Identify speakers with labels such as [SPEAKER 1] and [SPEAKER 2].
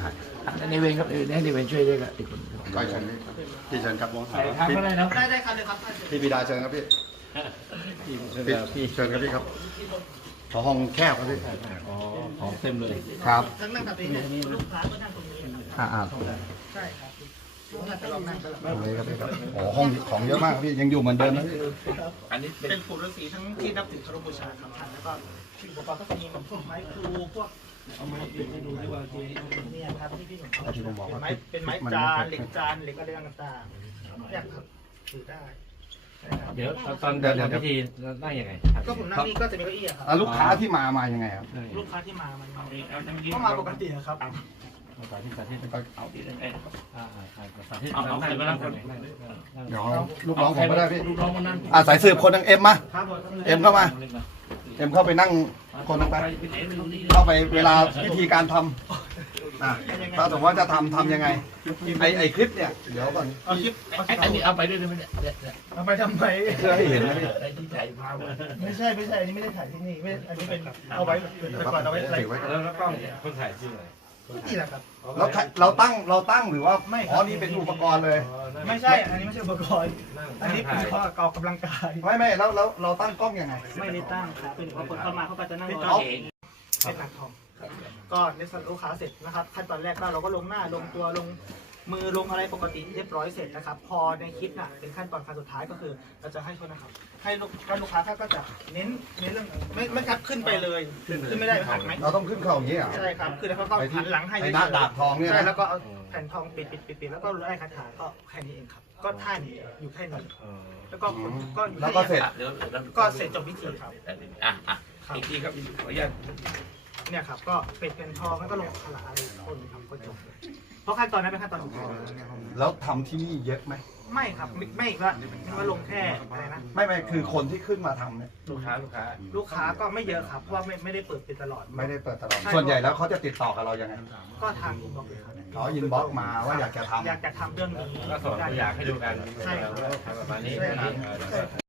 [SPEAKER 1] ในเวรครับในเวรช่วยด้วยครับอีกคน
[SPEAKER 2] ไปเชิญพี่เชิญครับ
[SPEAKER 1] ทำอะไรนะ
[SPEAKER 3] ได้ครับเลยครับ
[SPEAKER 2] พี่บิดาเชิญครับพี่พี่เชิญครับพี่ครับขอห้องแคบครับพี่
[SPEAKER 1] ของเต็มเลย
[SPEAKER 2] ครับ
[SPEAKER 3] ทั้งนั่งแบบนี้ลูกค้าก็นั่งตรงนี้ใช่ครับน่าจะลองนั่งก็ได้
[SPEAKER 2] เลยครับพี่ครับโอ้ห้องของเยอะมากครับพี่ยังอยู่เหมือนเดิมนะพี่
[SPEAKER 1] อันนี้
[SPEAKER 3] เป็นปู่ฤาษีทั้งที่นับถือเคารพบูชาครับท่านแล้วก็อุปกรณ์ก็จะมีแบบพวกไม้ครูพวกเอาไม้ปิดให้ดูด้วยว่าเนี่ยครับที่พี่หนุ่มเป็นไม้จานเหล็กจานเหล็กอะไรต่างๆเนี่ยครับถือได้
[SPEAKER 1] เดี๋ยวตอนพิธีนั่งยังไง
[SPEAKER 3] ก็ผมนั่งนี่ก็จะมีเก้าอี้ครับ
[SPEAKER 2] ลูกค้าที่มายังไงครับ
[SPEAKER 3] ลูกค้าที่มามันก็มาปกติครับ
[SPEAKER 1] สาธิตเอาดีเลยสาธิตเอาใครมานั่งคน
[SPEAKER 2] เดี๋ยวลูกน้องผมก็ได้พี่
[SPEAKER 1] ลูกน้องมานั่ง
[SPEAKER 2] สายสืบคนนึงเอ็มมา
[SPEAKER 3] ครับ
[SPEAKER 2] เอ็มเข้ามาเอ็มเข้าไปนั่งคนนึงไปเข้าไปเวลาวิธีการทำถ้าสมมติว่าจะทำยังไงไอคลิปเนี่ยเดี๋ยวก่อน
[SPEAKER 3] เอาคลิป
[SPEAKER 1] อันนี้เอาไปด้วยไหมเนี่ย
[SPEAKER 3] เอาไปทำไม
[SPEAKER 2] เพื่อให้เห็นนะพี่
[SPEAKER 1] ไอ้ที่ถ่ายภาพ
[SPEAKER 3] ไม่ใช่อันนี้ไม่ได้ถ่ายที่นี่ไม่อันนี้เป็นเอาไว้แต่ก่อนเอาไว้อะไร
[SPEAKER 1] แล้วกล้องคนถ่ายชื่ออะไร
[SPEAKER 3] นี่แหละครับ
[SPEAKER 2] แล้วเราตั้งหรือว่าอ๋อนี่เป็นอุปกรณ์เลย
[SPEAKER 3] ไม่ใช่ อันนี้ไม่ใช่อุปกรณ์อันนี้เป็นข้ออกกำลังกาย
[SPEAKER 2] ไม่แล้วเราตั้งกล้องยังไง
[SPEAKER 3] ไม่ได้ตั้งครับเป็นพอคนเข้ามาเขาก็จะนั่งรอเป็นหนักทองก็ในส่วนลูกค้าเสร็จนะครับขั้นตอนแรกก็เราก็ลงหน้าลงตัวลงมือลงอะไรปกติเรียบร้อยเสร็จนะครับพอในคลิปน่ะเป็นขั้นตอนสุดท้ายก็คือเราจะให้โทษนะครับให้ลูกค้าก็จะเน้นเรื่องไม่ครับขึ้นไปเลยขึ้นไม่ได้หันไหม
[SPEAKER 2] เราต้องขึ้นเข่าอย่างนี้เหรอ
[SPEAKER 3] ใช่ครับคือแล้วเขาก็หันหลังให้
[SPEAKER 2] ไปหน้าดาบทองเนี่ยนะ
[SPEAKER 3] ใช่แล้วก็เอาแผ่นทองปิดแล้วก็ไล่คาถาก็แค่นี้เองครับก็ท่านี้อยู่แค่นี้แล้วก็อยู่
[SPEAKER 2] แล้วก็เสร็จ
[SPEAKER 3] ก็เสร็จจบพิธีครับ
[SPEAKER 1] อีกทีครับขออนุญาต
[SPEAKER 3] เนี่ยครับก็เป็ดเป็นทองแล้วก็ลงขลาอะไรคนทำก็จบเพราะขั้นตอนนั้นเป็นขั้นตอนสุดท้าย
[SPEAKER 2] แล้วทำที่นี่เยอะไหม
[SPEAKER 3] ไม่ครับไม่ว่าลงแค่อะไรนะ
[SPEAKER 2] ไม่คือคนที่ขึ้นมาทำเนี่ย
[SPEAKER 1] ลูกค้า
[SPEAKER 3] ก็ไม่เยอะครับเพราะว่าไม่ได้เปิดเป็นตลอด
[SPEAKER 2] ไม่ได้เปิดตลอดส่วนใหญ่แล้วเขาจะติดต่อกับเรายังไง
[SPEAKER 3] ก็ทางอินบ็อกซ์เลยครับ
[SPEAKER 2] เขาอินบ็อกมาว่าอยากจะทำ
[SPEAKER 3] อยากจะทำเรื่องนี้
[SPEAKER 1] ก็สอนตัวอย่างให้ดูกัน
[SPEAKER 3] ใช่ครับ
[SPEAKER 1] ประมาณนี้